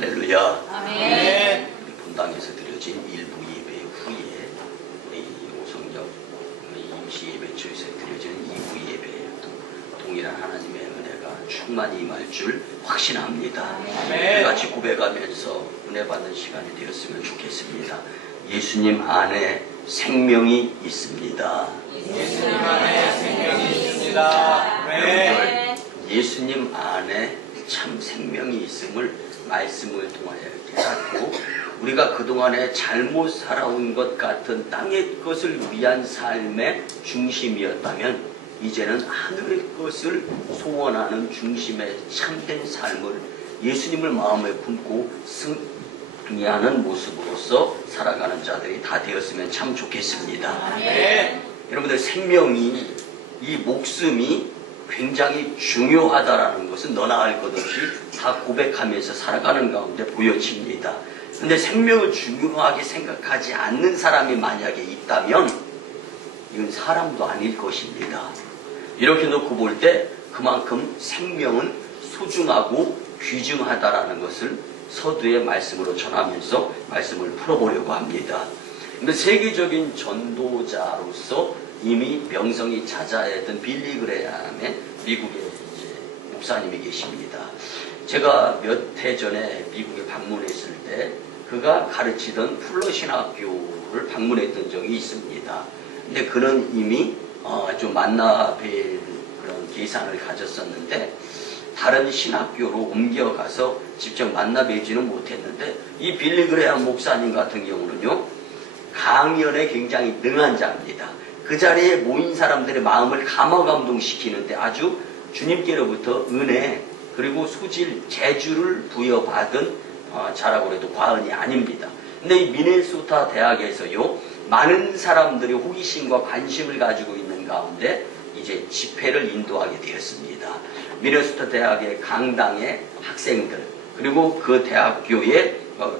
할렐루야. 아멘. 우리 본당에서 드려진 일부 예배 후에 우리 오성역 임시 예배처에서 드려진 2부 예배 동일한 하나님의 은혜가 충만히 임할 줄 확신합니다. 우리 같이 고백하면서 은혜 받는 시간이 되었으면 좋겠습니다. 예수님 안에 생명이 있습니다. 예수님 안에 생명이 있습니다. 여러분들, 예수님 안에 참 생명이 있음을 말씀을 통하여 깨닫고 우리가 그동안에 잘못 살아온 것 같은 땅의 것을 위한 삶의 중심이었다면 이제는 하늘의 것을 소원하는 중심의 참된 삶을 예수님을 마음에 품고 승리하는 모습으로서 살아가는 자들이 다 되었으면 참 좋겠습니다. 아멘. 여러분들, 생명이, 이 목숨이 굉장히 중요하다라는 것은 너나 할 것 없이 다 고백하면서 살아가는 가운데 보여집니다. 근데 생명을 중요하게 생각하지 않는 사람이 만약에 있다면 이건 사람도 아닐 것입니다. 이렇게 놓고 볼 때 그만큼 생명은 소중하고 귀중하다라는 것을 서두의 말씀으로 전하면서 말씀을 풀어보려고 합니다. 근데 세계적인 전도자로서 이미 명성이 자자했던 빌리 그레함의 미국의 목사님이 계십니다. 제가 몇 해 전에 미국에 방문했을 때 그가 가르치던 풀러 신학교를 방문했던 적이 있습니다. 근데 그는 이미 좀 만나 뵐 그런 계산을 가졌었는데 다른 신학교로 옮겨가서 직접 만나 뵈지는 못했는데 이 빌리 그레함 목사님 같은 경우는요, 강연에 굉장히 능한 자입니다. 그 자리에 모인 사람들의 마음을 감화감동시키는데 아주 주님께로부터 은혜 그리고 소질, 재주를 부여받은 자라고 해도 과언이 아닙니다. 근데 이 미네소타 대학에서요, 많은 사람들이 호기심과 관심을 가지고 있는 가운데 이제 집회를 인도하게 되었습니다. 미네소타 대학의 강당의 학생들 그리고 그 대학교의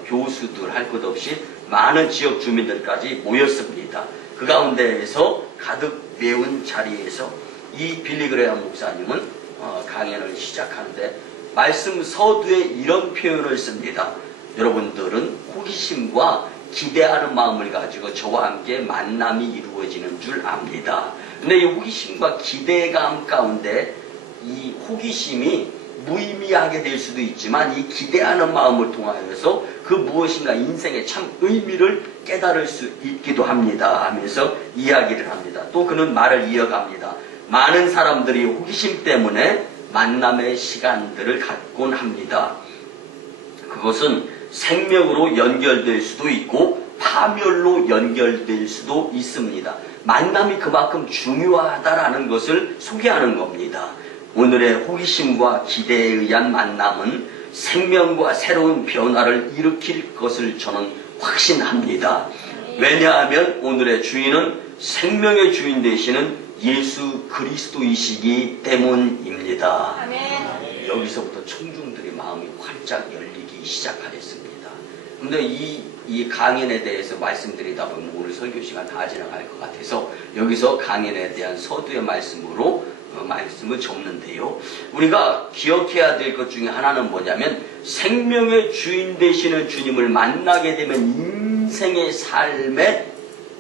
교수들 할 것 없이 많은 지역 주민들까지 모였습니다. 그 가운데에서 가득 메운 자리에서 이 빌리 그레함 목사님은 강연을 시작하는데 말씀 서두에 이런 표현을 씁니다. 여러분들은 호기심과 기대하는 마음을 가지고 저와 함께 만남이 이루어지는 줄 압니다. 근데 이 호기심과 기대감 가운데 이 호기심이 무의미하게 될 수도 있지만 이 기대하는 마음을 통하여서 그 무엇인가 인생의 참 의미를 깨달을 수 있기도 합니다 하면서 이야기를 합니다. 또 그는 말을 이어갑니다. 많은 사람들이 호기심 때문에 만남의 시간들을 갖곤 합니다. 그것은 생명으로 연결될 수도 있고 파멸로 연결될 수도 있습니다. 만남이 그만큼 중요하다라는 것을 소개하는 겁니다. 오늘의 호기심과 기대에 의한 만남은 생명과 새로운 변화를 일으킬 것을 저는 확신합니다. 왜냐하면 오늘의 주인은 생명의 주인 되시는 예수 그리스도이시기 때문입니다. 아멘. 여기서부터 청중들의 마음이 활짝 열리기 시작하였습니다. 그런데 이 강연에 대해서 말씀드리다 보면 오늘 설교 시간 다 지나갈 것 같아서 여기서 강연에 대한 서두의 말씀으로 말씀을 접는데요. 우리가 기억해야 될 것 중에 하나는 뭐냐면 생명의 주인 되시는 주님을 만나게 되면 인생의 삶에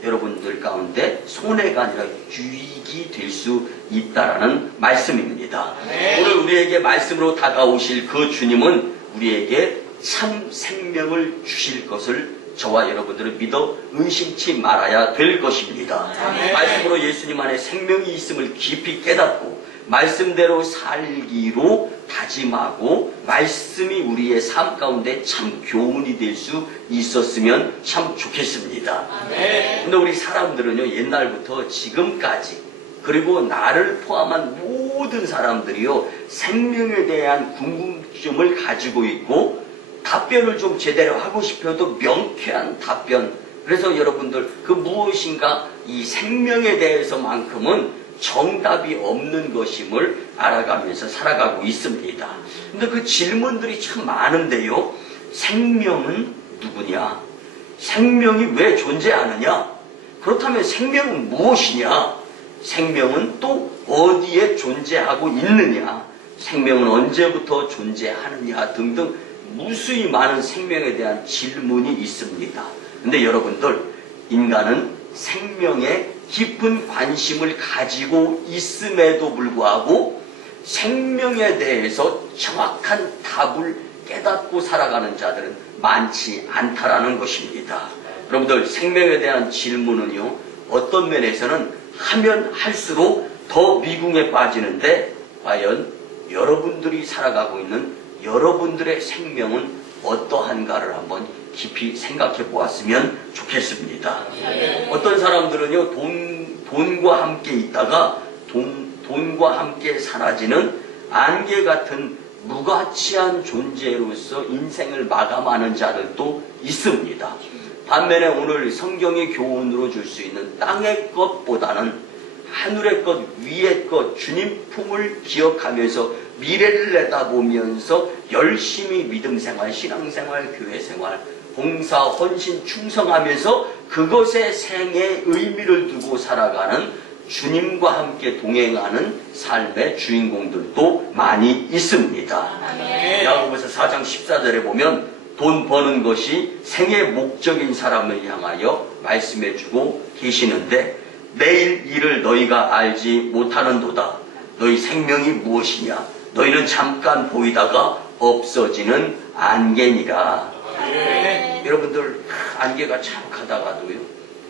여러분들 가운데 손해가 아니라 유익이 될 수 있다라는 말씀입니다. 네. 오늘 우리에게 말씀으로 다가오실 그 주님은 우리에게 참 생명을 주실 것을 저와 여러분들은 믿어 의심치 말아야 될 것입니다. 아멘. 말씀으로 예수님 안에 생명이 있음을 깊이 깨닫고 말씀대로 살기로 다짐하고 말씀이 우리의 삶 가운데 참 교훈이 될 수 있었으면 참 좋겠습니다. 아멘. 근데 우리 사람들은요, 옛날부터 지금까지 그리고 나를 포함한 모든 사람들이요, 생명에 대한 궁금증을 가지고 있고 답변을 좀 제대로 하고 싶어도 명쾌한 답변. 그래서 여러분들 그 무엇인가 이 생명에 대해서만큼은 정답이 없는 것임을 알아가면서 살아가고 있습니다. 근데 그 질문들이 참 많은데요. 생명은 누구냐? 생명이 왜 존재하느냐? 그렇다면 생명은 무엇이냐? 생명은 또 어디에 존재하고 있느냐? 생명은 언제부터 존재하느냐? 등등 무수히 많은 생명에 대한 질문이 있습니다. 근데 여러분들, 인간은 생명에 깊은 관심을 가지고 있음에도 불구하고 생명에 대해서 정확한 답을 깨닫고 살아가는 자들은 많지 않다라는 것입니다. 여러분들, 생명에 대한 질문은요, 어떤 면에서는 하면 할수록 더 미궁에 빠지는데, 과연 여러분들이 살아가고 있는 여러분들의 생명은 어떠한가를 한번 깊이 생각해 보았으면 좋겠습니다. 어떤 사람들은요, 돈과 함께 있다가 돈과 함께 사라지는 안개 같은 무가치한 존재로서 인생을 마감하는 자들도 있습니다. 반면에 오늘 성경의 교훈으로 줄 수 있는 땅의 것보다는 하늘의 것, 위의 것, 주님 품을 기억하면서 미래를 내다보면서 열심히 믿음 생활, 신앙 생활, 교회 생활, 봉사, 헌신, 충성하면서 그것에 생의 의미를 두고 살아가는 주님과 함께 동행하는 삶의 주인공들도 많이 있습니다. 야고보서 4장 14절에 보면 돈 버는 것이 생의 목적인 사람을 향하여 말씀해주고 계시는데, 내일 일을 너희가 알지 못하는도다. 너희 생명이 무엇이냐? 너희는 잠깐 보이다가 없어지는 안개니라. 여러분들, 안개가 참가다가도요,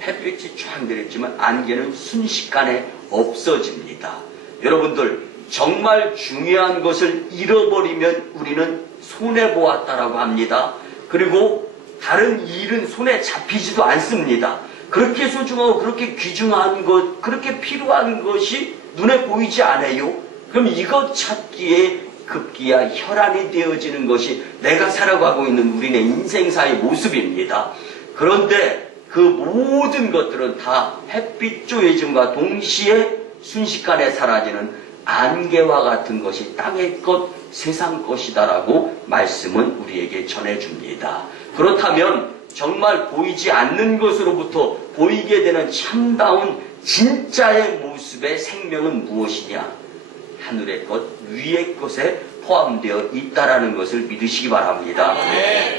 햇빛이 쫙 내렸지만 안개는 순식간에 없어집니다. 여러분들, 정말 중요한 것을 잃어버리면 우리는 손해보았다라고 합니다. 그리고 다른 일은 손에 잡히지도 않습니다. 그렇게 소중하고 그렇게 귀중한 것, 그렇게 필요한 것이 눈에 보이지 않아요. 그럼 이것 찾기에 급기야 혈안이 되어지는 것이 내가 살아가고 있는 우리네 인생사의 모습입니다. 그런데 그 모든 것들은 다 햇빛 조해짐과 동시에 순식간에 사라지는 안개와 같은 것이 땅의 것, 세상 것이다라고 말씀은 우리에게 전해줍니다. 그렇다면 정말 보이지 않는 것으로부터 보이게 되는 참다운 진짜의 모습의 생명은 무엇이냐? 하늘의 것, 위의 것에 포함되어 있다라는 것을 믿으시기 바랍니다.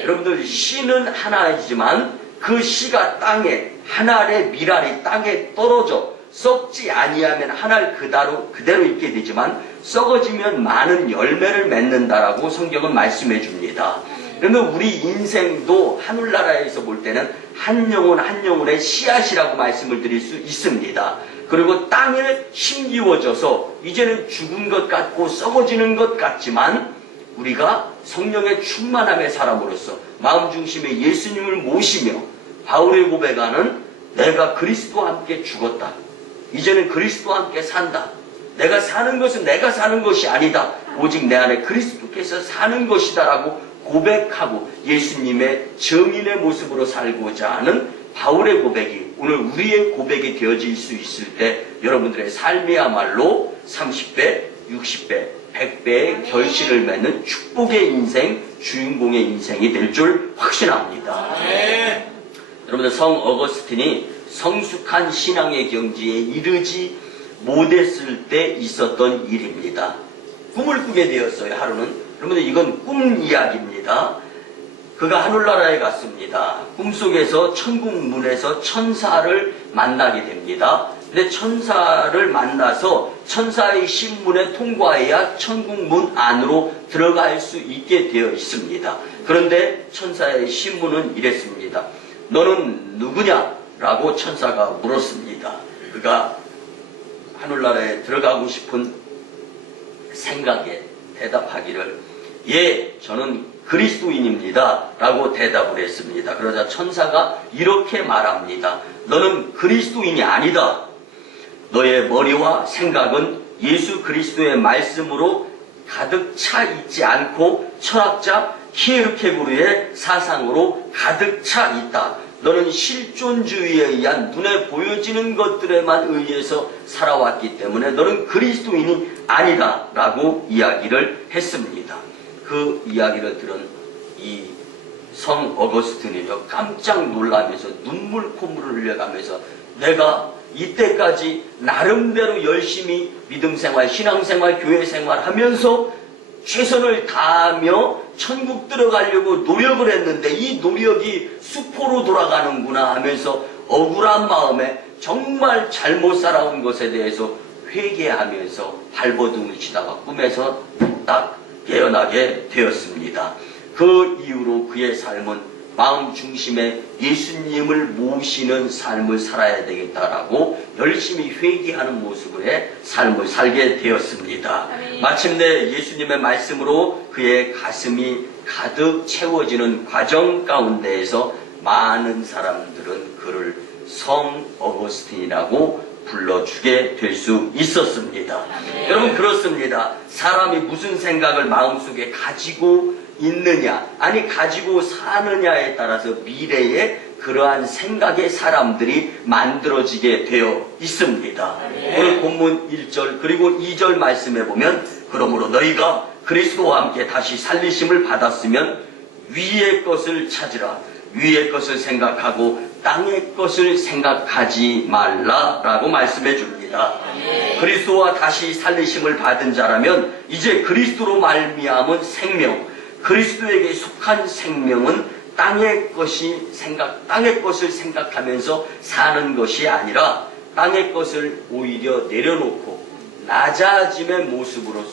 여러분들, 씨는 하나이지만 그 씨가 땅에, 한 알의 밀알이 땅에 떨어져 썩지 아니하면 한 알 그대로 있게 되지만 썩어지면 많은 열매를 맺는다라고 성경은 말씀해 줍니다. 그러면 우리 인생도 하늘나라에서 볼 때는 한 영혼 한 영혼의 씨앗이라고 말씀을 드릴 수 있습니다. 그리고 땅에 심기워져서 이제는 죽은 것 같고 썩어지는 것 같지만 우리가 성령의 충만함의 사람으로서 마음 중심에 예수님을 모시며 바울의 고백하는 내가 그리스도와 함께 죽었다. 이제는 그리스도와 함께 산다. 내가 사는 것은 내가 사는 것이 아니다. 오직 내 안에 그리스도께서 사는 것이다 라고 고백하고 예수님의 증인의 모습으로 살고자 하는 바울의 고백이 오늘 우리의 고백이 되어질 수 있을 때 여러분들의 삶이야말로 30배, 60배, 100배의 결실을 맺는 축복의 인생, 주인공의 인생이 될 줄 확신합니다. 여러분들, 성 어거스틴이 성숙한 신앙의 경지에 이르지 못했을 때 있었던 일입니다. 꿈을 꾸게 되었어요, 하루는. 여러분들, 이건 꿈 이야기입니다. 그가 하늘나라에 갔습니다. 꿈속에서 천국 문에서 천사를 만나게 됩니다. 근데 천사를 만나서 천사의 신문에 통과해야 천국 문 안으로 들어갈 수 있게 되어 있습니다. 그런데 천사의 신문은 이랬습니다. 너는 누구냐? 라고 천사가 물었습니다. 그가 하늘나라에 들어가고 싶은 생각에 대답하기를 예, 저는 그리스도인입니다 라고 대답을 했습니다. 그러자 천사가 이렇게 말합니다. 너는 그리스도인이 아니다. 너의 머리와 생각은 예수 그리스도의 말씀으로 가득 차 있지 않고 철학자 키에르케고르의 사상으로 가득 차 있다. 너는 실존주의에 의한 눈에 보여지는 것들에만 의해서 살아왔기 때문에 너는 그리스도인이 아니다 라고 이야기를 했습니다. 그 이야기를 들은 이 성 어거스틴이요, 깜짝 놀라면서 눈물 콧물을 흘려가면서 내가 이때까지 나름대로 열심히 믿음생활, 신앙생활, 교회생활 하면서 최선을 다하며 천국 들어가려고 노력을 했는데 이 노력이 수포로 돌아가는구나 하면서 억울한 마음에 정말 잘못 살아온 것에 대해서 회개하면서 발버둥을 치다가 꿈에서 딱 깨어나게 되었습니다. 그 이후로 그의 삶은 마음 중심에 예수님을 모시는 삶을 살아야 되겠다라고 열심히 회개하는 모습의 삶을 살게 되었습니다. 마침내 예수님의 말씀으로 그의 가슴이 가득 채워지는 과정 가운데에서 많은 사람들은 그를 성 어거스틴이라고 불러주게 될 수 있었습니다. 여러분, 그렇습니다. 사람이 무슨 생각을 마음속에 가지고 있느냐, 아니 가지고 사느냐에 따라서 미래에 그러한 생각의 사람들이 만들어지게 되어 있습니다. 오늘 본문 1절 그리고 2절 말씀에 보면, 그러므로 너희가 그리스도와 함께 다시 살리심을 받았으면 위의 것을 찾으라. 위의 것을 생각하고 땅의 것을 생각하지 말라라고 말씀해 줍니다. 그리스도와 다시 살리심을 받은 자라면 이제 그리스도로 말미암은 생명, 그리스도에게 속한 생명은 땅의 것을 생각하면서 사는 것이 아니라 땅의 것을 오히려 내려놓고 낮아짐의 모습으로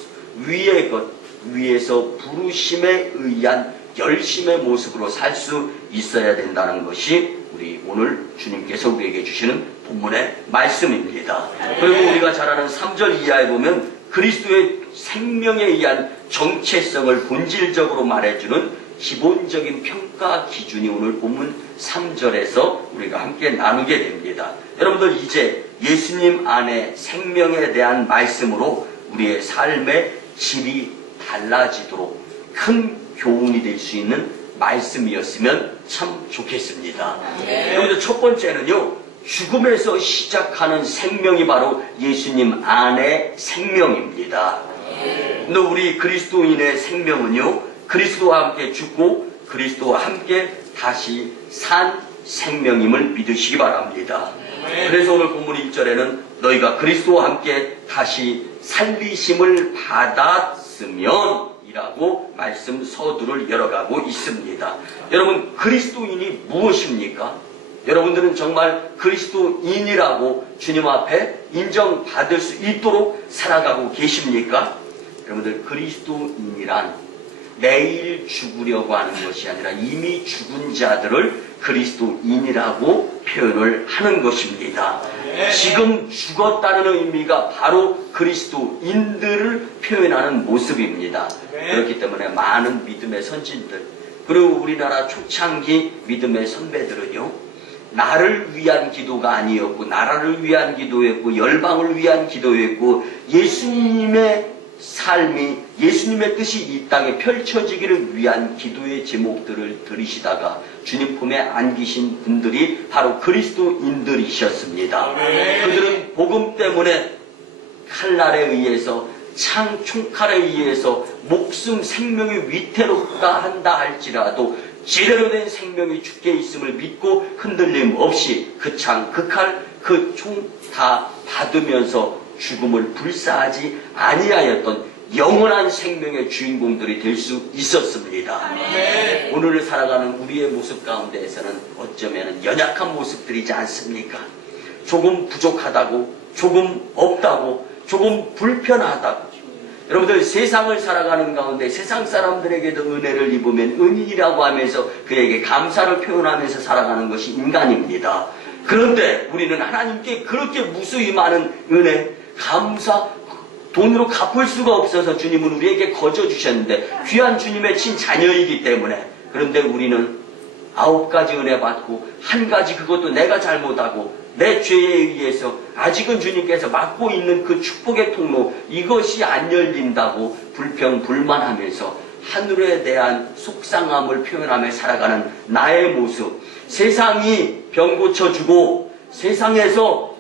위의 것, 위에서 부르심에 의한 열심의 모습으로 살 수 있어야 된다는 것이 우리 오늘 주님께서 우리에게 주시는 본문의 말씀입니다. 그리고 우리가 잘 아는 3절 이하에 보면 그리스도의 생명에 의한 정체성을 본질적으로 말해주는 기본적인 평가 기준이 오늘 본문 3절에서 우리가 함께 나누게 됩니다. 여러분들, 이제 예수님 안에 생명에 대한 말씀으로 우리의 삶의 질이 달라지도록 큰 교훈이 될 수 있는 말씀이었으면 참 좋겠습니다. 여기서 첫 번째는요, 죽음에서 시작하는 생명이 바로 예수님 안의 생명입니다. 근데 우리 그리스도인의 생명은요, 그리스도와 함께 죽고 그리스도와 함께 다시 산 생명임을 믿으시기 바랍니다. 그래서 오늘 본문 1절에는 너희가 그리스도와 함께 다시 살리심을 받았으면 이라고 말씀 서두를 열어가고 있습니다. 여러분, 그리스도인이 무엇입니까? 여러분들은 정말 그리스도인이라고 주님 앞에 인정받을 수 있도록 살아가고 계십니까? 여러분들, 그리스도인이란 내일 죽으려고 하는 것이 아니라 이미 죽은 자들을 그리스도인이라고 표현을 하는 것입니다. 지금 죽었다는 의미가 바로 그리스도인들을 표현하는 모습입니다. 그렇기 때문에 많은 믿음의 선진들, 그리고 우리나라 초창기 믿음의 선배들은요, 나를 위한 기도가 아니었고 나라를 위한 기도였고 열방을 위한 기도였고 예수님의 삶이, 예수님의 뜻이 이 땅에 펼쳐지기를 위한 기도의 제목들을 들으시다가 주님 품에 안기신 분들이 바로 그리스도인들이셨습니다. 그들은 복음 때문에 칼날에 의해서, 총칼에 의해서 목숨 생명이 위태롭다 한다 할지라도 제대로 된 생명이 주께 있음을 믿고 흔들림 없이 그 창, 그 칼, 그 총 다 받으면서 죽음을 불사하지 아니하였던 영원한 생명의 주인공들이 될 수 있었습니다. 오늘을 살아가는 우리의 모습 가운데에서는 어쩌면 연약한 모습들이지 않습니까? 조금 부족하다고, 조금 없다고, 조금 불편하다고. 여러분들, 세상을 살아가는 가운데 세상 사람들에게도 은혜를 입으면 은인이라고 하면서 그에게 감사를 표현하면서 살아가는 것이 인간입니다. 그런데 우리는 하나님께 그렇게 무수히 많은 은혜, 감사, 돈으로 갚을 수가 없어서 주님은 우리에게 거저 주셨는데 귀한 주님의 친자녀이기 때문에, 그런데 우리는 9가지 은혜 받고 1가지 그것도 내가 잘못하고 내 죄에 의해서 아직은 주님께서 막고 있는 그 축복의 통로, 이것이 안 열린다고 불평 불만하면서 하늘에 대한 속상함을 표현하며 살아가는 나의 모습, 세상이 병 고쳐주고 세상에서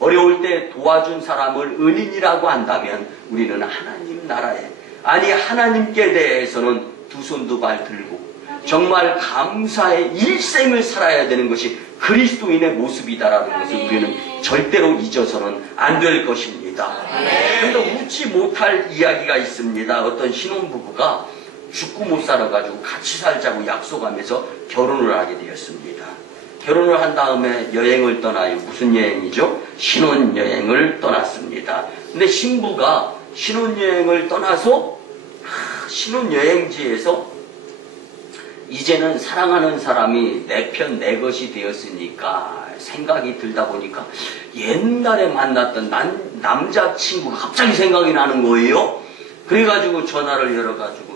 어려울 때 도와준 사람을 은인이라고 한다면 우리는 하나님 나라에, 아니 하나님께 대해서는 두 손 두 발 들고 정말 감사의 일생을 살아야 되는 것이 그리스도인의 모습이다라는 것을 우리는 절대로 잊어서는 안 될 것입니다. 그런데 웃지 못할 이야기가 있습니다. 어떤 신혼부부가 죽고 못 살아가지고 같이 살자고 약속하면서 결혼을 하게 되었습니다. 결혼을 한 다음에 여행을 떠나요. 무슨 여행이죠? 신혼여행을 떠났습니다. 근데 신부가 신혼여행을 떠나서 신혼여행지에서 이제는 사랑하는 사람이 내 편 내 것이 되었으니까 생각이 들다 보니까 옛날에 만났던 남자친구가 갑자기 생각이 나는 거예요. 그래가지고 전화를 열어가지고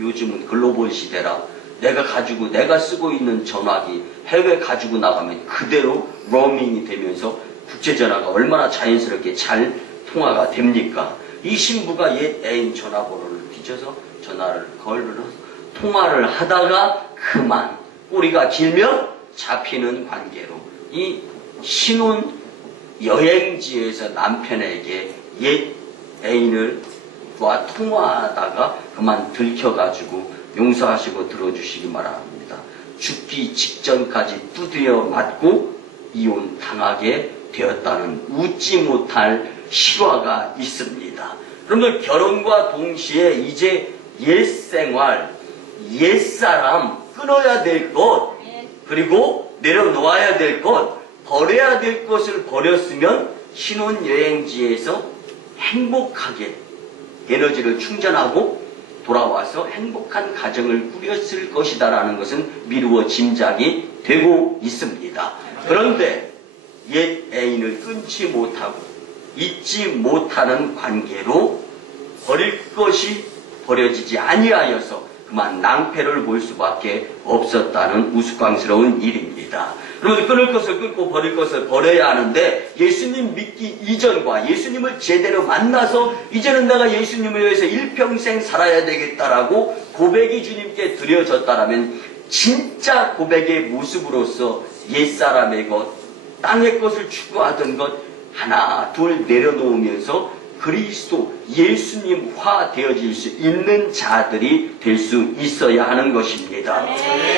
요즘은 글로벌 시대라 내가 쓰고 있는 전화기 해외 가지고 나가면 그대로 로밍이 되면서 국제전화가 얼마나 자연스럽게 잘 통화가 됩니까? 이 신부가 옛 애인 전화번호를 뒤져서 전화를 걸어서 통화를 하다가 그만 꼬리가 길면 잡히는 관계로 이 신혼 여행지에서 남편에게 옛 애인과 통화하다가 그만 들켜가지고 용서하시고 들어주시기 바랍니다. 죽기 직전까지 두드려 맞고 이혼 당하게 되었다는 웃지 못할 실화가 있습니다. 그러면 결혼과 동시에 이제 옛생활, 옛사람 끊어야 될 것, 그리고 내려놓아야 될 것, 버려야 될 것을 버렸으면 신혼여행지에서 행복하게 에너지를 충전하고 돌아와서 행복한 가정을 꾸렸을 것이다라는 것은 미루어 짐작이 되고 있습니다. 그런데 옛 애인을 끊지 못하고 잊지 못하는 관계로 버릴 것이 버려지지 아니하여서 그만 낭패를 볼 수밖에 없었다는 우스꽝스러운 일입니다. 그러면 끊을 것을 끊고 버릴 것을 버려야 하는데 예수님 믿기 이전과 예수님을 제대로 만나서 이제는 내가 예수님을 위해서 일평생 살아야 되겠다라고 고백이 주님께 드려졌다라면 진짜 고백의 모습으로서 옛사람의 것, 땅의 것을 추구하던 것 하나 둘 내려놓으면서 그리스도 예수님화 되어질 수 있는 자들이 될 수 있어야 하는 것입니다.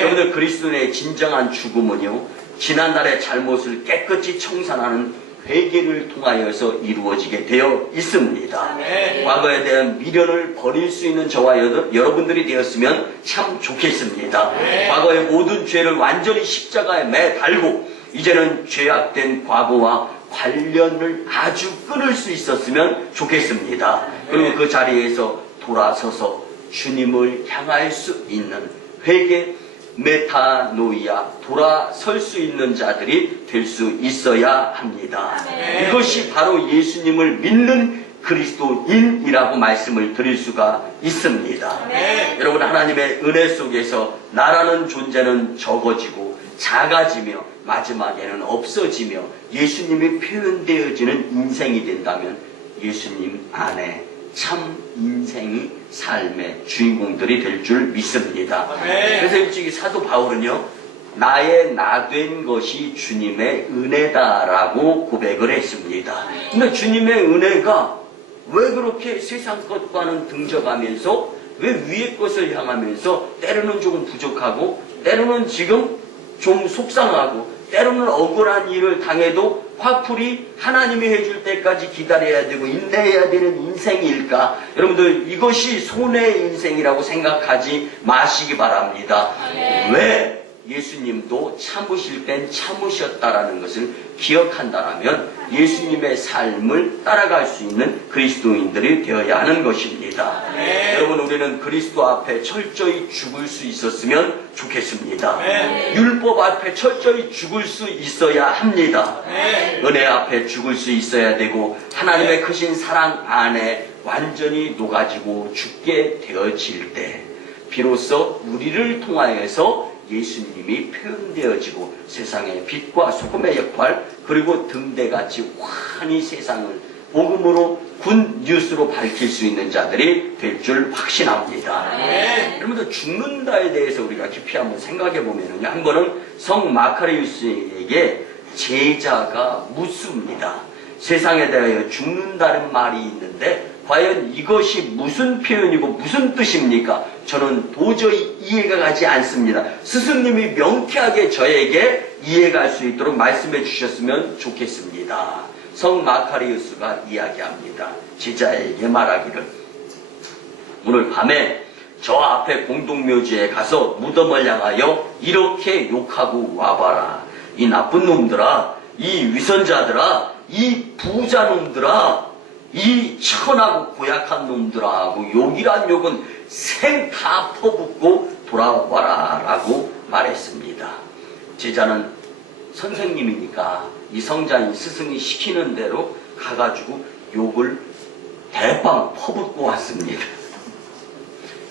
여러분들 그리스도인의 진정한 죽음은요 지난날의 잘못을 깨끗이 청산하는 회개를 통하여서 이루어지게 되어 있습니다. 과거에 대한 미련을 버릴 수 있는 저와 여러분들이 되었으면 참 좋겠습니다. 과거의 모든 죄를 완전히 십자가에 매달고 이제는 죄악된 과거와 관련을 아주 끊을 수 있었으면 좋겠습니다. 그리고 그 자리에서 돌아서서 주님을 향할 수 있는 회개, 메타노이아, 돌아설 수 있는 자들이 될 수 있어야 합니다. 이것이 바로 예수님을 믿는 그리스도인이라고 말씀을 드릴 수가 있습니다. 여러분 하나님의 은혜 속에서 나라는 존재는 적어지고 작아지며 마지막에는 없어지며 예수님이 표현되어지는 인생이 된다면 예수님 안에 참 인생이 삶의 주인공들이 될 줄 믿습니다. 그래서 일찍이 사도 바울은요 나의 나된 것이 주님의 은혜다라고 고백을 했습니다. 근데 주님의 은혜가 왜 그렇게 세상 것과는 등져가면서 왜 위의 것을 향하면서 때로는 조금 부족하고 때로는 지금 좀 속상하고 때로는 억울한 일을 당해도 화풀이 하나님이 해줄 때까지 기다려야 되고 인내해야 되는 인생일까? 여러분들 이것이 손해의 인생이라고 생각하지 마시기 바랍니다. 왜 예수님도 참으실 땐 참으셨다라는 것을 기억한다면 예수님의 삶을 따라갈 수 있는 그리스도인들이 되어야 하는 것입니다. 여러분 우리는 그리스도 앞에 철저히 죽을 수 있었으면 좋겠습니다. 율법 앞에 철저히 죽을 수 있어야 합니다. 은혜 앞에 죽을 수 있어야 되고 하나님의 크신 사랑 안에 완전히 녹아지고 죽게 되어질 때 비로소 우리를 통하여서 예수님이 표현되어지고 세상의 빛과 소금의 역할 그리고 등대같이 환히 세상을 복음으로 굿 뉴스로 밝힐 수 있는 자들이 될 줄 확신합니다. 여러분들 죽는다에 대해서 우리가 깊이 한번 생각해 보면요, 한 번은 성 마카리우스에게 제자가 묻습니다. 세상에 대하여 죽는다는 말이 있는데 과연 이것이 무슨 표현이고 무슨 뜻입니까? 저는 도저히 이해가 가지 않습니다. 스승님이 명쾌하게 저에게 이해갈 수 있도록 말씀해 주셨으면 좋겠습니다. 성 마카리우스가 이야기합니다. 제자에게 말하기를, 오늘 밤에 저 앞에 공동묘지에 가서 무덤을 향하여 이렇게 욕하고 와봐라. 이 나쁜 놈들아, 이 위선자들아, 이 부자놈들아, 이 천하고 고약한 놈들아 하고 욕이란 욕은 생 다 퍼붓고 돌아와라 라고 말했습니다. 제자는 선생님이니까 이 성자인 스승이 시키는 대로 가가지고 욕을 대빵 퍼붓고 왔습니다.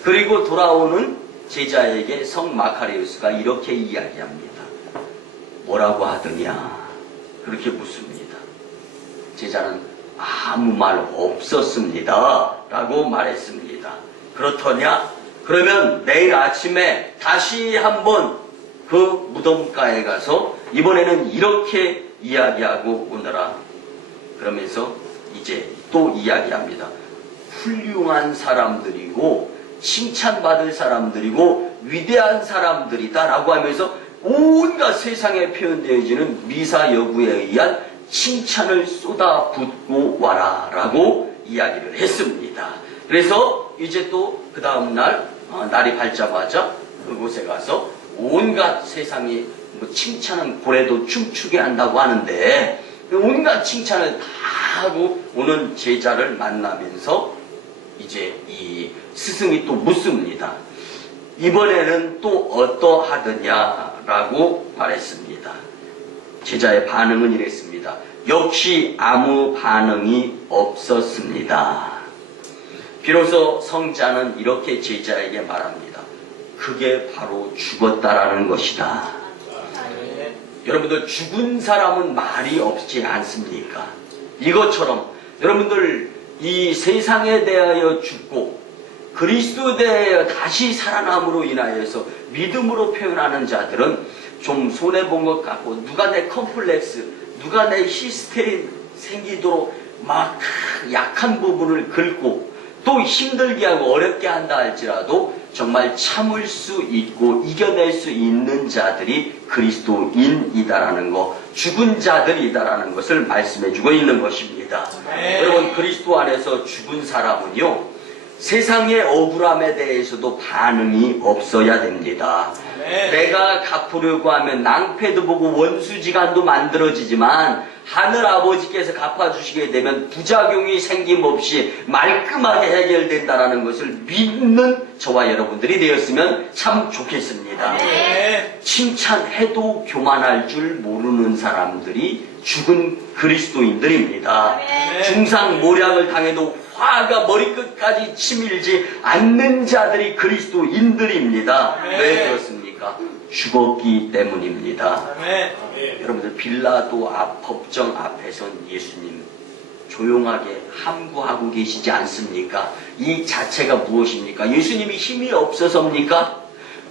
그리고 돌아오는 제자에게 성 마카리우스가 이렇게 이야기합니다. 뭐라고 하더냐? 그렇게 묻습니다. 제자는 아무 말 없었습니다 라고 말했습니다. 그렇더냐? 그러면 내일 아침에 다시 한번 그 무덤가에 가서 이번에는 이렇게 이야기하고 오너라. 그러면서 이제 또 이야기합니다. 훌륭한 사람들이고 칭찬받을 사람들이고 위대한 사람들이다 라고 하면서 온갖 세상에 표현되어지는 미사 여부에 의한 칭찬을 쏟아붓고 와라 라고 이야기를 했습니다. 그래서 이제 또 그 다음날 날이 밝자마자 그곳에 가서 온갖 세상에 칭찬은 고래도 춤추게 한다고 하는데 온갖 칭찬을 다 하고 오는 제자를 만나면서 이제 이 스승이 또 묻습니다. 이번에는 또 어떠하더냐라고 말했습니다. 제자의 반응은 이랬습니다. 역시 아무 반응이 없었습니다. 비로소 성자는 이렇게 제자에게 말합니다. 그게 바로 죽었다라는 것이다. 여러분들, 죽은 사람은 말이 없지 않습니까? 이것처럼 여러분들 이 세상에 대하여 죽고 그리스도에 대하여 다시 살아남으로 인하여서 믿음으로 표현하는 자들은 좀 손해본 것 같고, 누가 내 컴플렉스, 누가 내 히스테리 생기도록 막 약한 부분을 긁고 또 힘들게 하고 어렵게 한다 할지라도 정말 참을 수 있고 이겨낼 수 있는 자들이 그리스도인이다라는 것, 죽은 자들이다라는 것을 말씀해주고 있는 것입니다. 여러분, 그리스도 안에서 죽은 사람은요, 세상의 억울함에 대해서도 반응이 없어야 됩니다. 내가 갚으려고 하면 낭패도 보고 원수지간도 만들어지지만 하늘 아버지께서 갚아주시게 되면 부작용이 생김없이 말끔하게 해결된다는 것을 믿는 저와 여러분들이 되었으면 참 좋겠습니다. 칭찬해도 교만할 줄 모르는 사람들이 죽은 그리스도인들입니다. 중상모략을 당해도 화가 머리끝까지 치밀지 않는 자들이 그리스도인들입니다. 왜 그렇습니까? 죽었기 때문입니다. 여러분들, 빌라도 앞 법정 앞에선 예수님 조용하게 함구하고 계시지 않습니까? 이 자체가 무엇입니까? 예수님이 힘이 없어서입니까?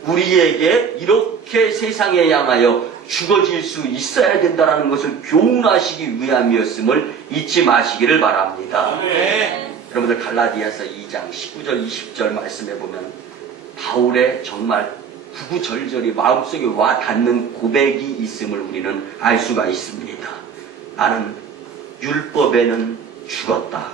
우리에게 이렇게 세상에 향하여 죽어질 수 있어야 된다는 것을 교훈하시기 위함이었음을 잊지 마시기를 바랍니다. 여러분들, 갈라디아서 2장 19절 20절 말씀해 보면 바울의 정말 구구절절히 마음속에 와 닿는 고백이 있음을 우리는 알 수가 있습니다. 나는 율법에는 죽었다.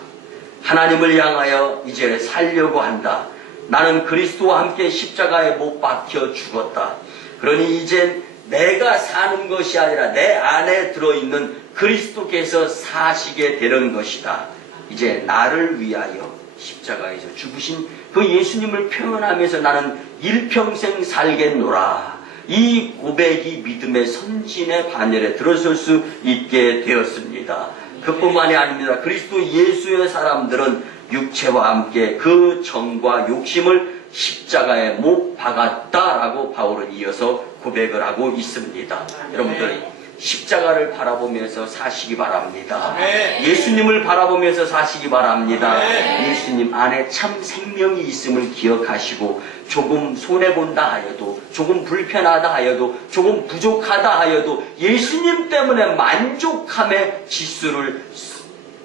하나님을 향하여 이제 살려고 한다. 나는 그리스도와 함께 십자가에 못 박혀 죽었다. 그러니 이제 내가 사는 것이 아니라 내 안에 들어있는 그리스도께서 사시게 되는 것이다. 이제 나를 위하여 십자가에서 죽으신 그 예수님을 표현하면서 나는 일평생 살겠노라. 이 고백이 믿음의 선진의 반열에 들어설 수 있게 되었습니다. 그뿐만이 아닙니다. 그리스도 예수의 사람들은 육체와 함께 그 정과 욕심을 십자가에 못 박았다라고 바울은 이어서 고백을 하고 있습니다. 여러분들, 십자가를 바라보면서 사시기 바랍니다. 예수님을 바라보면서 사시기 바랍니다. 예수님 안에 참 생명이 있음을 기억하시고 조금 손해본다 하여도, 조금 불편하다 하여도, 조금 부족하다 하여도 예수님 때문에 만족함의 지수를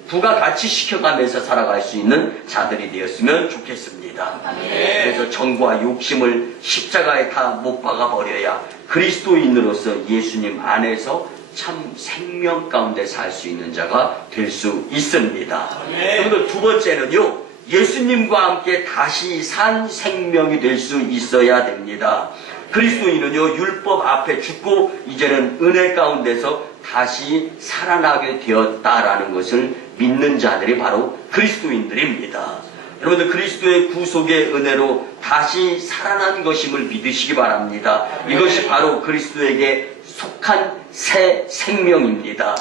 부가가치 시켜가면서 살아갈 수 있는 자들이 되었으면 좋겠습니다. 있습니다. 그래서 정과 욕심을 십자가에 다 못 박아 버려야 그리스도인으로서 예수님 안에서 참 생명 가운데 살 수 있는 자가 될 수 있습니다. 그리고 두 번째는요, 예수님과 함께 다시 산 생명이 될 수 있어야 됩니다. 그리스도인은요, 율법 앞에 죽고 이제는 은혜 가운데서 다시 살아나게 되었다라는 것을 믿는 자들이 바로 그리스도인들입니다. 여러분들, 그리스도의 구속의 은혜로 다시 살아난 것임을 믿으시기 바랍니다. 이것이 바로 그리스도에게 속한 새 생명입니다.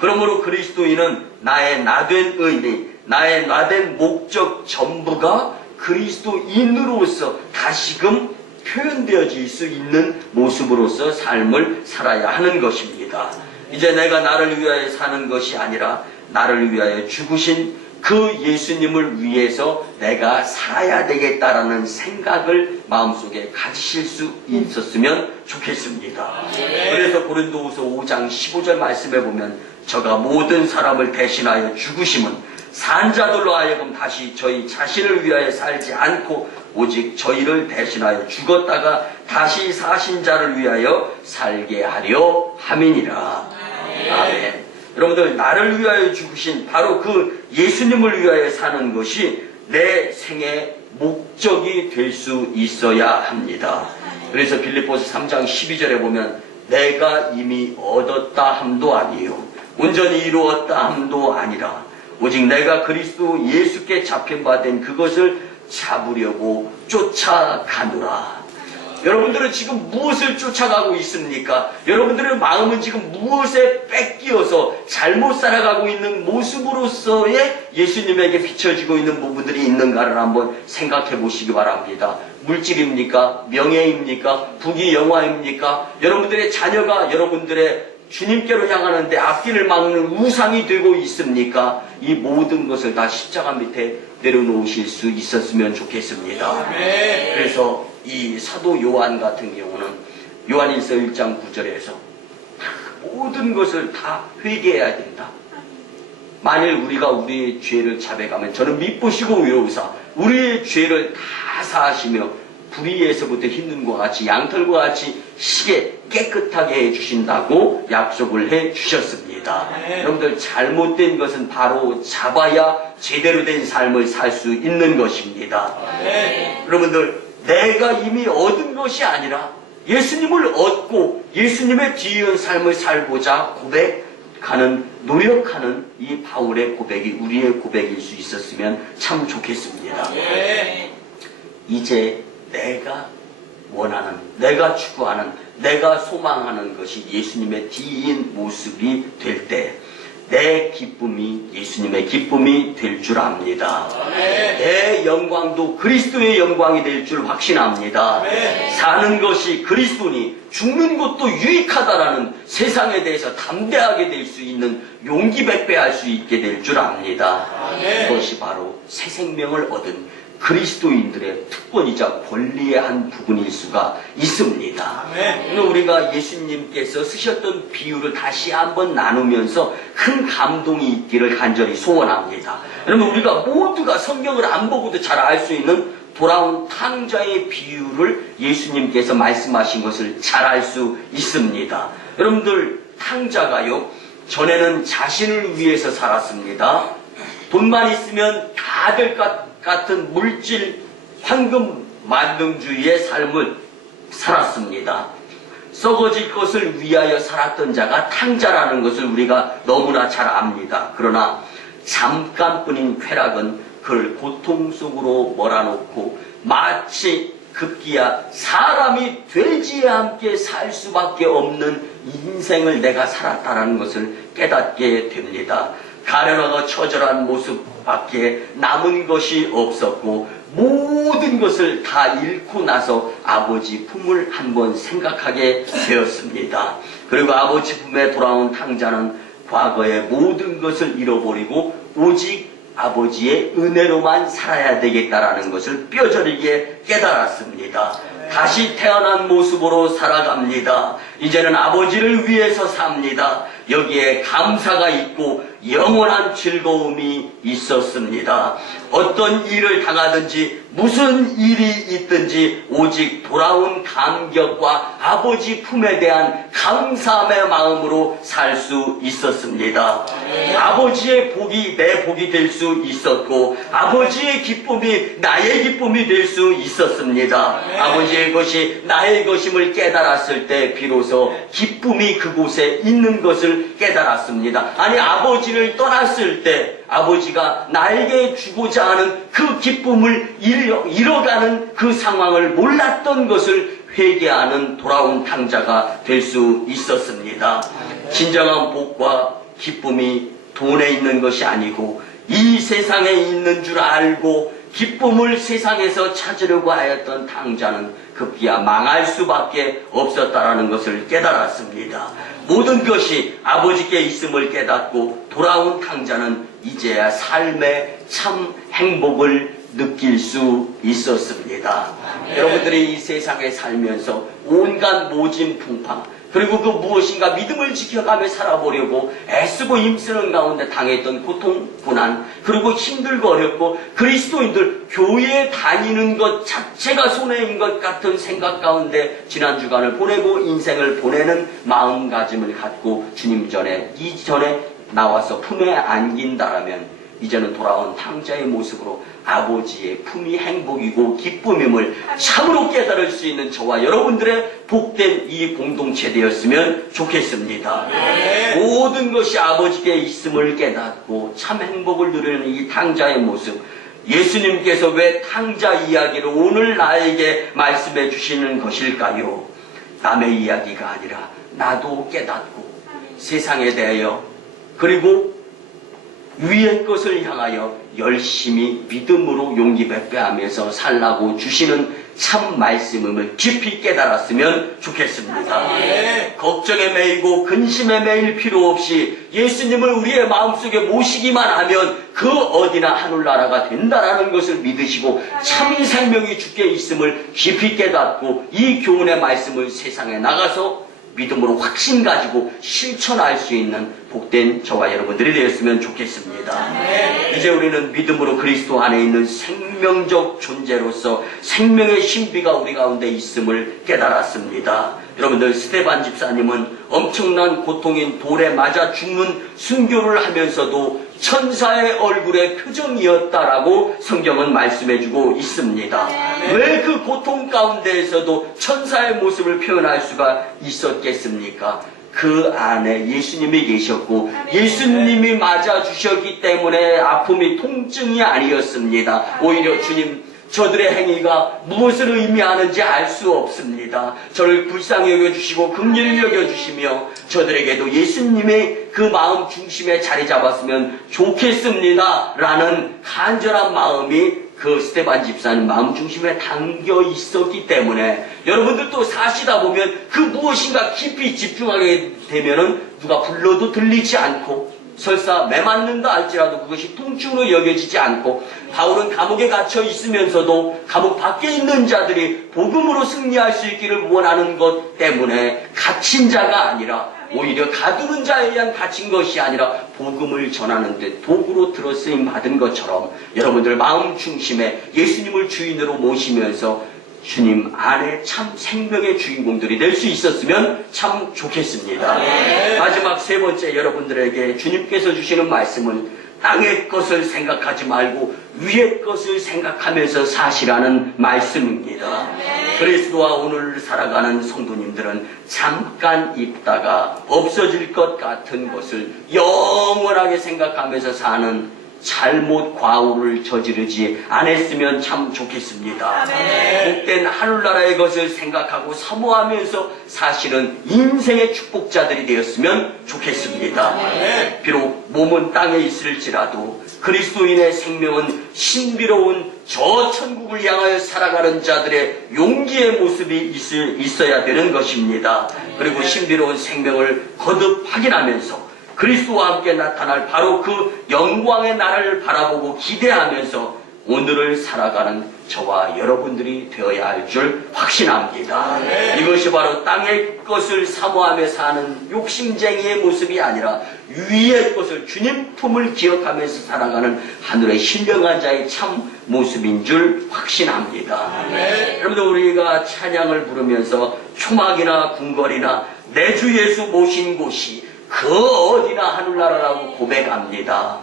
그러므로 그리스도인은 나의 나된 의미, 나의 나된 목적 전부가 그리스도인으로서 다시금 표현되어질 수 있는 모습으로서 삶을 살아야 하는 것입니다. 이제 내가 나를 위하여 사는 것이 아니라 나를 위하여 죽으신 그 예수님을 위해서 내가 살아야 되겠다라는 생각을 마음속에 가지실 수 있었으면 좋겠습니다. 그래서 고린도후서 5장 15절 말씀에 보면 저가 모든 사람을 대신하여 죽으심은 산 자들로 하여금 다시 저희 자신을 위하여 살지 않고 오직 저희를 대신하여 죽었다가 다시 사신 자를 위하여 살게 하려 함이니라. 아멘. 여러분들, 나를 위하여 죽으신 바로 그 예수님을 위하여 사는 것이 내 생의 목적이 될 수 있어야 합니다. 그래서 빌립보서 3장 12절에 보면 내가 이미 얻었다 함도 아니요 온전히 이루었다 함도 아니라 오직 내가 그리스도 예수께 잡힌 바 된 그것을 잡으려고 쫓아가노라. 여러분들은 지금 무엇을 쫓아가고 있습니까? 여러분들의 마음은 지금 무엇에 뺏기어서 잘못 살아가고 있는 모습으로서의 예수님에게 비춰지고 있는 부분들이 있는가를 한번 생각해 보시기 바랍니다. 물질입니까? 명예입니까? 부귀 영화입니까? 여러분들의 자녀가 여러분들의 주님께로 향하는데 앞길을 막는 우상이 되고 있습니까? 이 모든 것을 다 십자가 밑에 내려놓으실 수 있었으면 좋겠습니다. 그래서 이 사도 요한 같은 경우는 요한일서 1장 9절에서 모든 것을 다 회개해야 된다. 만일 우리가 우리의 죄를 자백하면 저는 미쁘시고 위로우사 우리의 죄를 다 사하시며 불의에서부터 흰눈과 같이 양털과 같이 시게 깨끗하게 해주신다고 약속을 해주셨습니다. 여러분들, 잘못된 것은 바로 잡아야 제대로 된 삶을 살 수 있는 것입니다. 여러분들, 내가 이미 얻은 것이 아니라 예수님을 얻고 예수님의 뒤이은 삶을 살고자 고백하는, 노력하는 이 바울의 고백이 우리의 고백일 수 있었으면 참 좋겠습니다. 이제 내가 원하는, 내가 추구하는, 내가 소망하는 것이 예수님의 뒤인 모습이 될 때 내 기쁨이 예수님의 기쁨이 될 줄 압니다. 내 영광도 그리스도의 영광이 될 줄 확신합니다. 사는 것이 그리스도니 죽는 것도 유익하다라는 세상에 대해서 담대하게 될 수 있는 용기 백배할 수 있게 될 줄 압니다. 그것이 바로 새 생명을 얻은 그리스도인들의 특권이자 권리의 한 부분일 수가 있습니다. 우리가 예수님께서 쓰셨던 비유를 다시 한번 나누면서 큰 감동이 있기를 간절히 소원합니다. 여러분, 우리가 모두가 성경을 안 보고도 잘 알 수 있는 돌아온 탕자의 비유를 예수님께서 말씀하신 것을 잘 알 수 있습니다. 여러분들, 탕자가요, 전에는 자신을 위해서 살았습니다. 돈만 있으면 다 될 것 같은 물질, 황금 만능주의의 삶을 살았습니다. 썩어질 것을 위하여 살았던 자가 탕자라는 것을 우리가 너무나 잘 압니다. 그러나 잠깐뿐인 쾌락은 그를 고통 속으로 몰아넣고 마치 급기야 사람이 돼지와 함께 살 수밖에 없는 인생을 내가 살았다는 것을 깨닫게 됩니다. 가련하고 처절한 모습밖에 남은 것이 없었고 모든 것을 다 잃고 나서 아버지 품을 한번 생각하게 되었습니다. 그리고 아버지 품에 돌아온 탕자는 과거의 모든 것을 잃어버리고 오직 아버지의 은혜로만 살아야 되겠다라는 것을 뼈저리게 깨달았습니다. 다시 태어난 모습으로 살아갑니다. 이제는 아버지를 위해서 삽니다. 여기에 감사가 있고 영원한 즐거움이 있었습니다. 어떤 일을 당하든지 무슨 일이 있든지 오직 돌아온 감격과 아버지 품에 대한 감사함의 마음으로 살 수 있었습니다. 아버지의 복이 내 복이 될 수 있었고 아버지의 기쁨이 나의 기쁨이 될 수 있었습니다. 아버지의 것이 나의 것임을 깨달았을 때 비로소 기쁨이 그곳에 있는 것을 깨달았습니다. 아니, 아버지를 떠났을 때 아버지가 나에게 주고자 하는 그 기쁨을 잃어가는 그 상황을 몰랐던 것을 회개하는 돌아온 탕자가 될 수 있었습니다. 진정한 복과 기쁨이 돈에 있는 것이 아니고 이 세상에 있는 줄 알고 기쁨을 세상에서 찾으려고 하였던 탕자는 급기야 망할 수밖에 없었다라는 것을 깨달았습니다. 모든 것이 아버지께 있음을 깨닫고 돌아온 탕자는 이제야 삶의 참 행복을 느낄 수 있었습니다. 여러분들이 이 세상에 살면서 온갖 모진 풍파 그리고 그 무엇인가 믿음을 지켜가며 살아보려고 애쓰고 힘쓰는 가운데 당했던 고통, 고난, 그리고 힘들고 어렵고 그리스도인들 교회에 다니는 것 자체가 손해인 것 같은 생각 가운데 지난 주간을 보내고 인생을 보내는 마음가짐을 갖고 주님 전에 이전에 나와서 품에 안긴다라면 이제는 돌아온 탕자의 모습으로 아버지의 품이 행복이고 기쁨임을 참으로 깨달을 수 있는 저와 여러분들의 복된 이 공동체 되었으면 좋겠습니다. 모든 것이 아버지께 있음을 깨닫고 참 행복을 누리는 이 탕자의 모습, 예수님께서 왜 탕자 이야기를 오늘 나에게 말씀해 주시는 것일까요? 남의 이야기가 아니라 나도 깨닫고 세상에 대하여 그리고 위의 것을 향하여 열심히 믿음으로 용기 배배하면서 살라고 주시는 참 말씀임을 깊이 깨달았으면 좋겠습니다. 걱정에 매이고 근심에 매일 필요 없이 예수님을 우리의 마음속에 모시기만 하면 그 어디나 하늘나라가 된다라는 것을 믿으시고 참 생명이 주께 있음을 깊이 깨닫고 이 교훈의 말씀을 세상에 나가서 믿음으로 확신 가지고 실천할 수 있는 복된 저와 여러분들이 되었으면 좋겠습니다. 이제 우리는 믿음으로 그리스도 안에 있는 생명적 존재로서 생명의 신비가 우리 가운데 있음을 깨달았습니다. 여러분들, 스데반 집사님은 엄청난 고통인 돌에 맞아 죽는 순교를 하면서도 천사의 얼굴의 표정이었다라고 성경은 말씀해주고 있습니다. 왜 그 고통 가운데에서도 천사의 모습을 표현할 수가 있었겠습니까? 그 안에 예수님이 계셨고 예수님이 맞아 주셨기 때문에 아픔이 통증이 아니었습니다. 오히려 주님, 저들의 행위가 무엇을 의미하는지 알 수 없습니다. 저를 불쌍히 여겨주시고 긍휼히 여겨주시며 저들에게도 예수님의 그 마음 중심에 자리 잡았으면 좋겠습니다 라는 간절한 마음이 그 스데반 집사님 마음 중심에 담겨 있었기 때문에 여러분들도 사시다 보면 그 무엇인가 깊이 집중하게 되면은 누가 불러도 들리지 않고 설사 매맞는다 할지라도 그것이 통증으로 여겨지지 않고 바울은 감옥에 갇혀 있으면서도 감옥 밖에 있는 자들이 복음으로 승리할 수 있기를 원하는 것 때문에 갇힌 자가 아니라 오히려 가두는 자에 의한 갇힌 것이 아니라 복음을 전하는 데 도구로 들어쓰임 받은 것처럼 여러분들 마음 중심에 예수님을 주인으로 모시면서 주님 안에 참 생명의 주인공들이 될 수 있었으면 참 좋겠습니다. 마지막 세 번째, 여러분들에게 주님께서 주시는 말씀은 땅의 것을 생각하지 말고 위의 것을 생각하면서 사시라는 말씀입니다. 그리스도와 오늘 살아가는 성도님들은 잠깐 있다가 없어질 것 같은 것을 영원하게 생각하면서 사는 잘못 과오를 저지르지 않았으면 참 좋겠습니다. 복된 하늘나라의 것을 생각하고 사모하면서 사실은 인생의 축복자들이 되었으면 좋겠습니다. 비록 몸은 땅에 있을지라도 그리스도인의 생명은 신비로운 저 천국을 향하여 살아가는 자들의 용기의 모습이 있어야 되는 것입니다. 그리고 신비로운 생명을 거듭 확인하면서 그리스도와 함께 나타날 바로 그 영광의 날을 바라보고 기대하면서 오늘을 살아가는 저와 여러분들이 되어야 할 줄 확신합니다. 이것이 바로 땅의 것을 사모하며 사는 욕심쟁이의 모습이 아니라 위의 것을 주님 품을 기억하면서 살아가는 하늘의 신령한 자의 참 모습인 줄 확신합니다. 여러분들 우리가 찬양을 부르면서 초막이나 궁궐이나 내 주 예수 모신 곳이 그 어디나 하늘나라라고 고백합니다.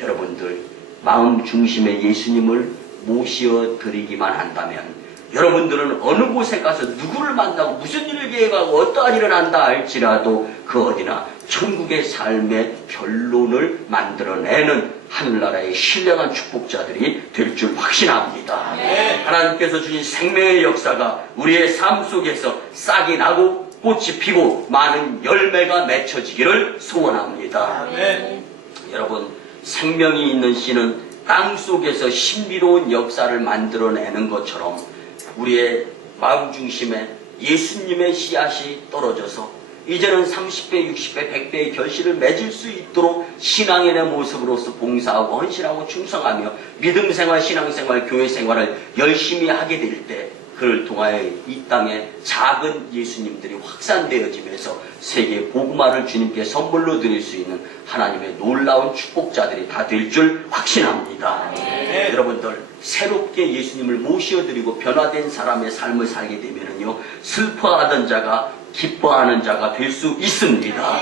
여러분들 마음 중심에 예수님을 모셔드리기만 한다면 여러분들은 어느 곳에 가서 누구를 만나고 무슨 일을 계획하고 어떠한 일을 한다 할지라도 그 어디나 천국의 삶의 결론을 만들어내는 하늘나라의 신령한 축복자들이 될 줄 확신합니다. 하나님께서 주신 생명의 역사가 우리의 삶 속에서 싹이 나고 꽃이 피고 많은 열매가 맺혀지기를 소원합니다. 여러분 생명이 있는 씨는 땅 속에서 신비로운 역사를 만들어내는 것처럼 우리의 마음 중심에 예수님의 씨앗이 떨어져서 이제는 30배, 60배, 100배의 결실을 맺을 수 있도록 신앙인의 모습으로서 봉사하고 헌신하고 충성하며 믿음생활, 신앙생활, 교회생활을 열심히 하게 될 때 그를 통하여 이 땅에 작은 예수님들이 확산되어지면서 세계 복음화를 주님께 선물로 드릴 수 있는 하나님의 놀라운 축복자들이 다 될 줄 확신합니다. 여러분들 새롭게 예수님을 모셔드리고 변화된 사람의 삶을 살게 되면요 슬퍼하던 자가 기뻐하는 자가 될 수 있습니다.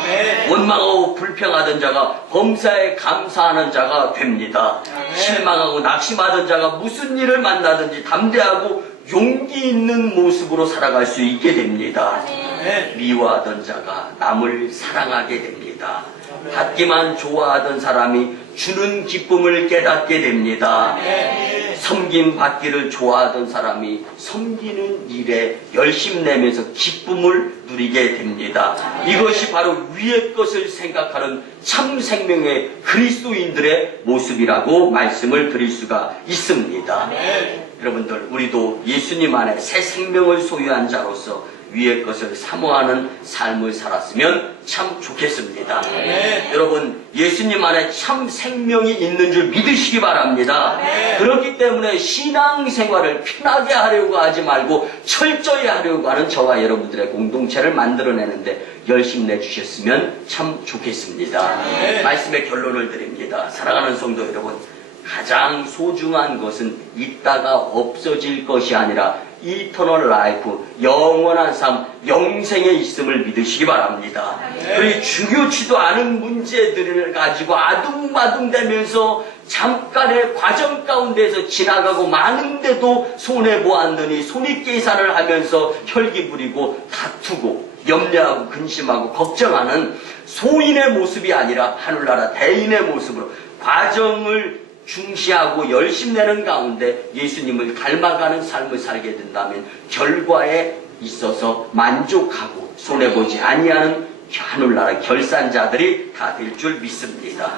원망하고 불평하던 자가 범사에 감사하는 자가 됩니다. 실망하고 낙심하던 자가 무슨 일을 만나든지 담대하고 용기 있는 모습으로 살아갈 수 있게 됩니다. 미워하던 자가 남을 사랑하게 됩니다. 받기만 좋아하던 사람이 주는 기쁨을 깨닫게 됩니다. 섬김 받기를 좋아하던 사람이 섬기는 일에 열심 내면서 기쁨을 누리게 됩니다. 이것이 바로 위의 것을 생각하는 참 생명의 그리스도인들의 모습이라고 말씀을 드릴 수가 있습니다. 여러분들 우리도 예수님 안에 새 생명을 소유한 자로서 위의 것을 사모하는 삶을 살았으면 참 좋겠습니다. 여러분 예수님 안에 참 생명이 있는 줄 믿으시기 바랍니다. 그렇기 때문에 신앙생활을 편하게 하려고 하지 말고 철저히 하려고 하는 저와 여러분들의 공동체를 만들어내는데 열심 내주셨으면 참 좋겠습니다. 말씀의 결론을 드립니다. 사랑하는 성도 여러분, 가장 소중한 것은 있다가 없어질 것이 아니라 이터널 라이프, 영원한 삶, 영생에 있음을 믿으시기 바랍니다. 그리고 중요치도 않은 문제들을 가지고 아둥바둥대면서 잠깐의 과정 가운데서 지나가고 마는데도 손해보았느니 손익계산을 하면서 혈기 부리고 다투고 염려하고 근심하고 걱정하는 소인의 모습이 아니라 하늘나라 대인의 모습으로 과정을 중시하고 열심 내는 가운데 예수님을 닮아가는 삶을 살게 된다면 결과에 있어서 만족하고 손해보지 아니하는 하늘나라 결산자들이 다 될 줄 믿습니다.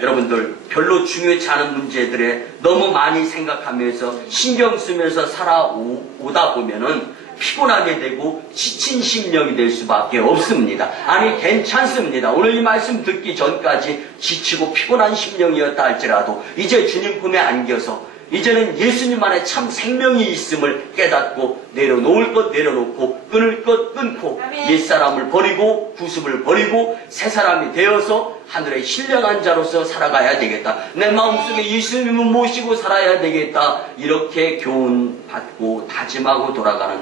여러분들 별로 중요치 않은 문제들에 너무 많이 생각하면서 신경 쓰면서 살아오다 보면은 피곤하게 되고 지친 심령이 될 수밖에 없습니다. 아니 괜찮습니다. 오늘 이 말씀 듣기 전까지 지치고 피곤한 심령이었다 할지라도 이제 주님 품에 안겨서 이제는 예수님 안에 참 생명이 있음을 깨닫고 내려놓을 것 내려놓고 끊을 것 끊고 옛사람을 버리고 구습을 버리고 새 사람이 되어서 하늘의 신령한 자로서 살아가야 되겠다. 내 마음속에 예수님을 모시고 살아야 되겠다. 이렇게 교훈받고 다짐하고 돌아가는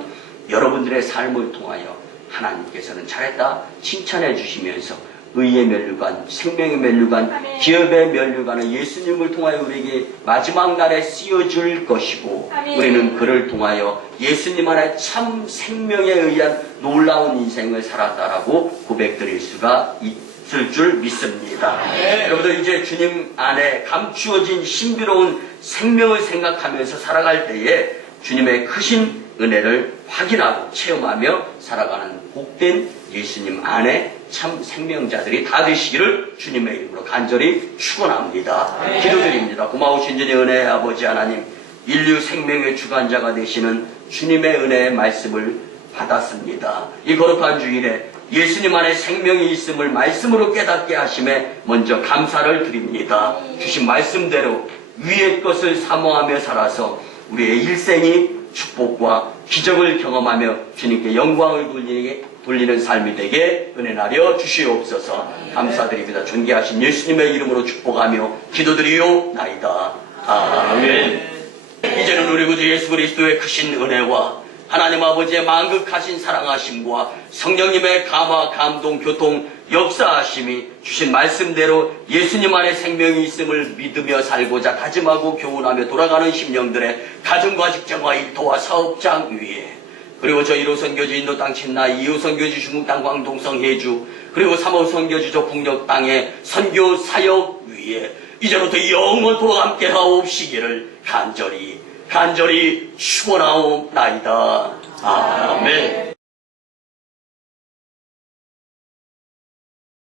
여러분들의 삶을 통하여 하나님께서는 잘했다 칭찬해 주시면서 의의 면류관, 생명의 면류관, 기업의 면류관은 예수님을 통하여 우리에게 마지막 날에 씌워줄 것이고 우리는 그를 통하여 예수님 안에 참 생명에 의한 놀라운 인생을 살았다라고 고백드릴 수가 있을 줄 믿습니다. 여러분들 이제 주님 안에 감추어진 신비로운 생명을 생각하면서 살아갈 때에 주님의 크신 은혜를 확인하고 체험하며 살아가는 복된 예수님 안에 참 생명자들이 다 되시기를 주님의 이름으로 간절히 축원합니다. 기도드립니다. 고마우신 주의 은혜의 아버지 하나님, 인류 생명의 주관자가 되시는 주님의 은혜의 말씀을 받았습니다. 이 거룩한 주일에 예수님 안에 생명이 있음을 말씀으로 깨닫게 하심에 먼저 감사를 드립니다. 주신 말씀대로 위의 것을 사모하며 살아서 우리의 일생이 축복과 기적을 경험하며 주님께 영광을 돌리는 삶이 되게 은혜나려 주시옵소서. 감사드립니다. 존귀하신 예수님의 이름으로 축복하며 기도드리옵나이다. 아멘. 이제는 우리 구주 예수 그리스도의 크신 은혜와 하나님 아버지의 만극하신 사랑하심과 성령님의 감화, 감동, 교통, 역사하심이 주신 말씀대로 예수님 안에 생명이 있음을 믿으며 살고자 다짐하고 교훈하며 돌아가는 심령들의 가정과 직장과 일터와 사업장 위에, 그리고 저 1호 선교지 인도 땅 챈나, 2호 선교지 중국 땅 광동성 해주, 그리고 3호 선교지 저 북녘 땅의 선교 사역 위에 이제부터 영원토록 함께 하옵시기를 간절히 축원하옵나이다. 아멘.